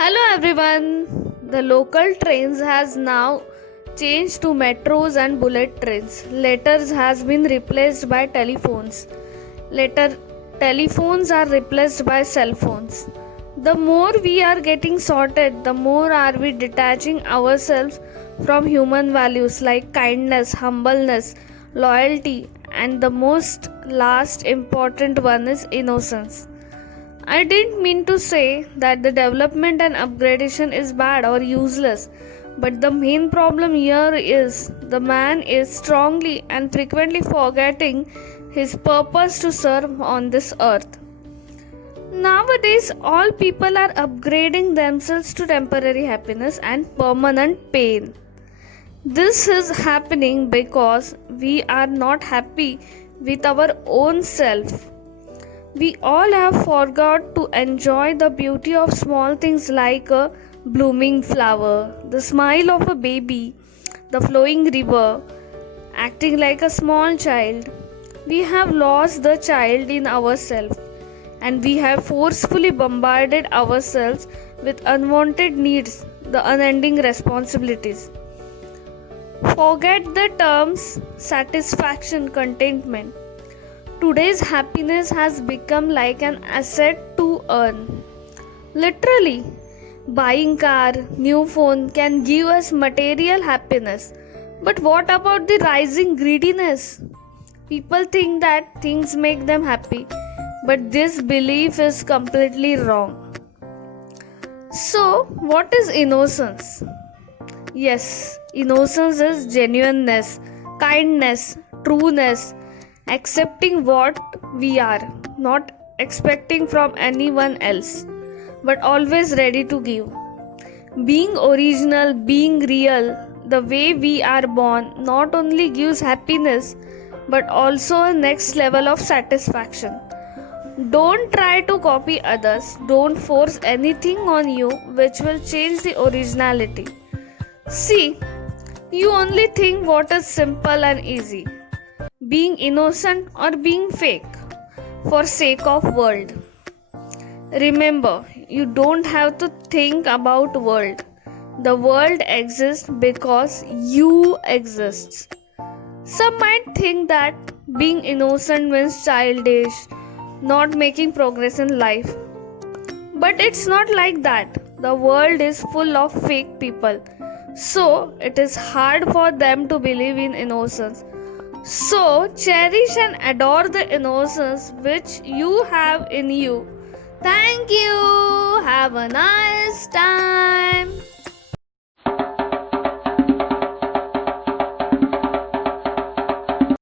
Hello everyone. The local trains has now changed to metros and bullet trains. Letters has been replaced by telephones. Later telephones are replaced by cell phones. The more we are getting sorted, the more are we detaching ourselves from human values like kindness, humbleness, loyalty, and the most last important one is innocence. I didn't mean to say that the development and upgradation is bad or useless, but the main problem here is the man is strongly and frequently forgetting his purpose to serve on this earth. Nowadays, all people are upgrading themselves to temporary happiness and permanent pain. This is happening because we are not happy with our own self. We all have forgot to enjoy the beauty of small things like a blooming flower, the smile of a baby, the flowing river, acting like a small child. We have lost the child in ourselves and we have forcefully bombarded ourselves with unwanted needs, the unending responsibilities. Forget the terms satisfaction, contentment. Today's happiness has become like an asset to earn. Literally, buying car, new phone can give us material happiness. But what about the rising greediness? People think that things make them happy, but this belief is completely wrong. So, what is innocence? Yes, innocence is genuineness, kindness, trueness, accepting what we are, not expecting from anyone else, but always ready to give. Being original, being real, the way we are born, not only gives happiness but also a next level of satisfaction. Don't try to copy others, don't force anything on you which will change the originality. See, you only think what is simple and easy, being innocent or being fake for sake of world. Remember, you don't have to think about world. The world exists because you exist. Some might think that being innocent means childish, not making progress in life. But it's not like that. The world is full of fake people. So it is hard for them to believe in innocence. So, cherish and adore the innocence which you have in you. Thank you. Have a nice time.